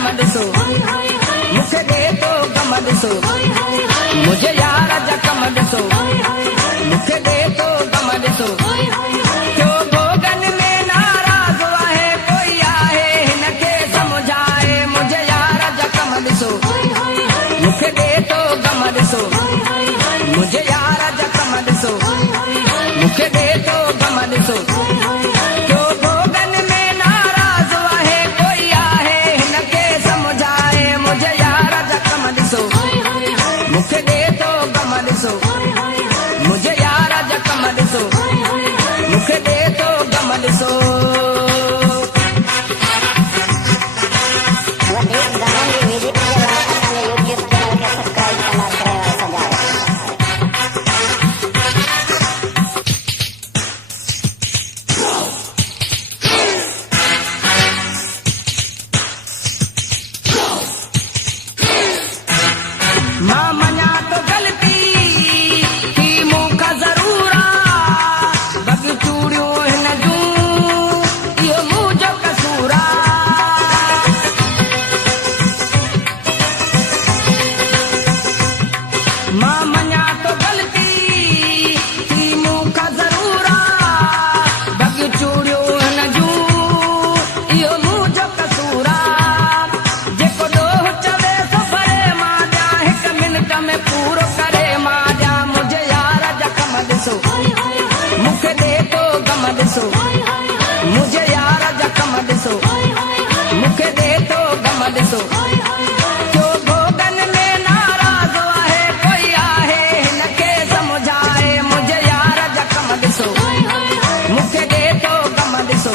जखम ॾिसो मूंखे दे तो गम ॾिसो मुझे यार जखम ॾिसो मूंखे दे तो गम ॾिसो क्यों भोगन में नाराज़ आहे कोई आहे हिनखे समझाए मुझे यार जखम ॾिसो मूंखे दे तो गम ॾिसो मुझे यार जखम ॾिसो मूंखे दे तो गम ॾिसो क्यों भोगन में नाराज़ आहे कोई आहे हिनखे समझाए मुझे यार जखम ॾिसो मूंखे दे तो गम ॾिसो मुझे यार जखम ॾिसो मूंखे दे तो गम ॾिसो मां मञा तो ग़लती थी मूंखां ज़रूर आहे बग चूड़ियूं हिन जूं इहो मुंहिंजो कसूर आहे मां मञा तो ग़लती थी मूंखां ज़रूर आहे बग चूड़ियूं हिन जूं इहो मुंहिंजो कसूर आहे जेको ॾोह चवे सो भरे मां ॾियां हिकु मिनट में पूरो करे मां ॾियां मुझे यार जखम ॾिसो मूंखे दे तो गम ॾिसो मुझे यार जखम ॾिसो मूंखे दे तो गम ॾिसो क्यों भोगन में नाराज़ आहे कोई आहे हिनखे समझाए मुझे यार जखम ॾिसो मूंखे दे तो गम ॾिसो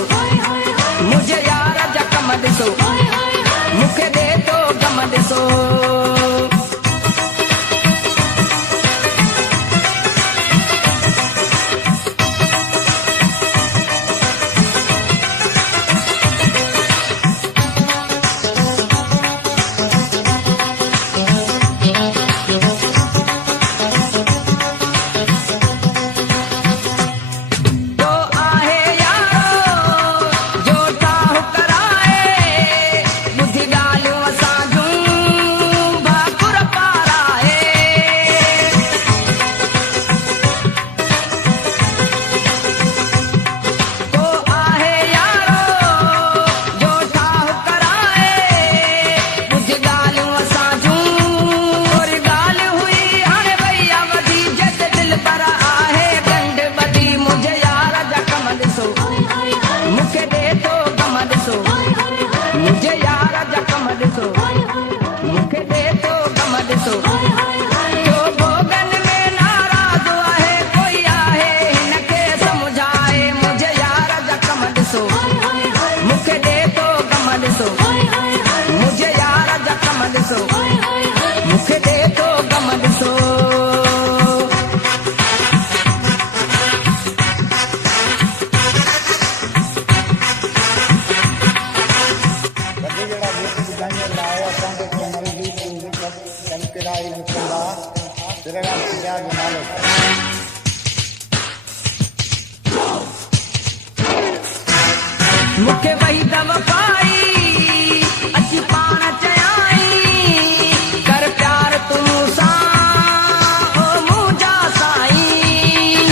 मुझे यार जखम ॾिसो मूंखे दे तो गम ॾिसो तो आहे यारो जो ठाह कराए ॿुधी ॻाल्हियूं असां जूं भाकुर पाराए तो आहे यारो जो ठाह कराए ॿुधी ॻाल्हियूं असां जूं और ॻाल्हि हुई हाणे भैया वधी जद दिल पर आहे गंढ ॿधी मुझे यार जखम ॾिसो मूंखे दे तो गम ॾिसो मुझे यार जखम ॾिसो मूंखे दे तो गम ॾिसो क्यों भोगन में नाराज़ आहे कोई आहे हिनखे समझाए मुझे यार जखम ॾिसो मूंखे दे तो गम ॾिसो मुझे यार जखम ॾिसो मूंखे दे तो गम ॾिसो वॾे जहिड़ा गीत ॿुधण लाइ असांजे चैनल जी सब्सक्राइब कंदा श्रीराम सिया जो नालो मूंखे वही दव पाई अची पाण चयाई कर प्यार तूं सां ओ मुंहिंजा साईं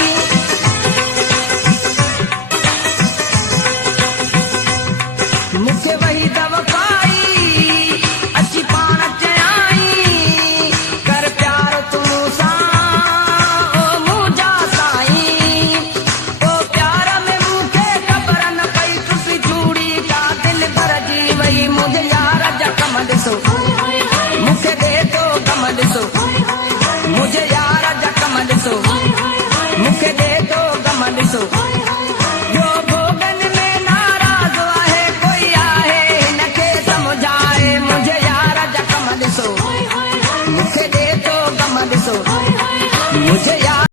मूंखे वही दव पाई अची पाण चयाई कर प्यार तूं सां ओ मुंहिंजा साईं ओ प्यार में मूंखे ख़बर न पई टुटी चूड़ी का दिल भरजी वई मुझे यार जखम ॾिसो मूंखे दे तो गम ॾिसो